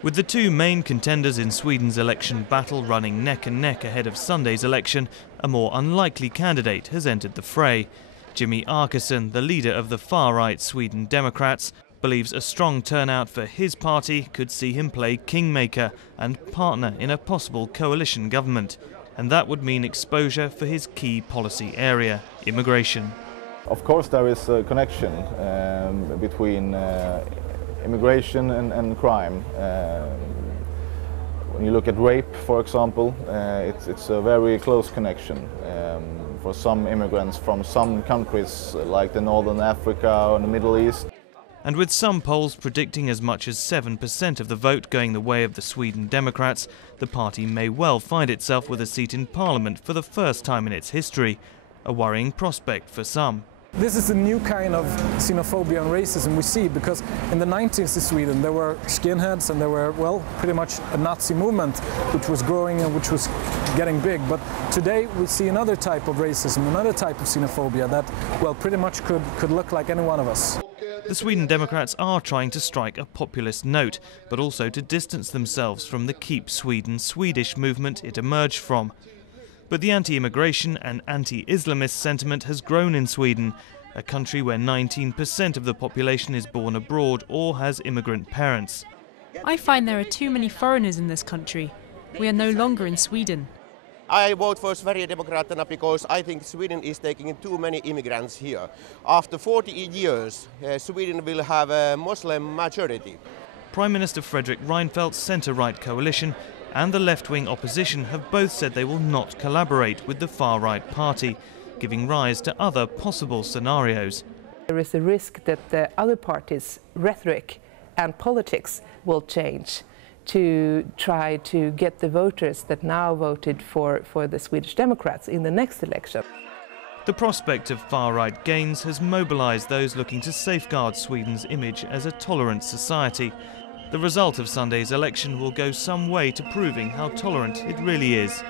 With the two main contenders in Sweden's election battle running neck and neck ahead of Sunday's election, a more unlikely candidate has entered the fray. Jimmy Åkesson, the leader of the far-right Sweden Democrats, believes a strong turnout for his party could see him play kingmaker and partner in a possible coalition government. And that would mean exposure for his key policy area, immigration. Of course there is a connection between immigration and crime. When you look at rape, for example, it's a very close connection. For some immigrants from some countries like the Northern Africa or the Middle East. And with some polls predicting as much as 7% of the vote going the way of the Sweden Democrats, the party may well find itself with a seat in Parliament for the first time in its history, a worrying prospect for some. This is a new kind of xenophobia and racism we see, because in the 90s in Sweden there were skinheads and there were, well, pretty much a Nazi movement which was growing and which was getting big. But today we see another type of racism, another type of xenophobia that, well, pretty much could look like any one of us. The Sweden Democrats are trying to strike a populist note, but also to distance themselves from the Keep Sweden Swedish movement it emerged from. But the anti-immigration and anti-Islamist sentiment has grown in Sweden, a country where 19% of the population is born abroad or has immigrant parents. I find there are too many foreigners in this country. We are no longer in Sweden. I vote for Sverigedemokraterna because I think Sweden is taking too many immigrants here. After 40 years, Sweden will have a Muslim majority. Prime Minister Fredrik Reinfeldt's centre-right coalition and the left-wing opposition have both said they will not collaborate with the far-right party, giving rise to other possible scenarios. There is a risk that the other parties' rhetoric and politics will change to try to get the voters that now voted for the Swedish Democrats in the next election. The prospect of far-right gains has mobilised those looking to safeguard Sweden's image as a tolerant society. The result of Sunday's election will go some way to proving how tolerant it really is.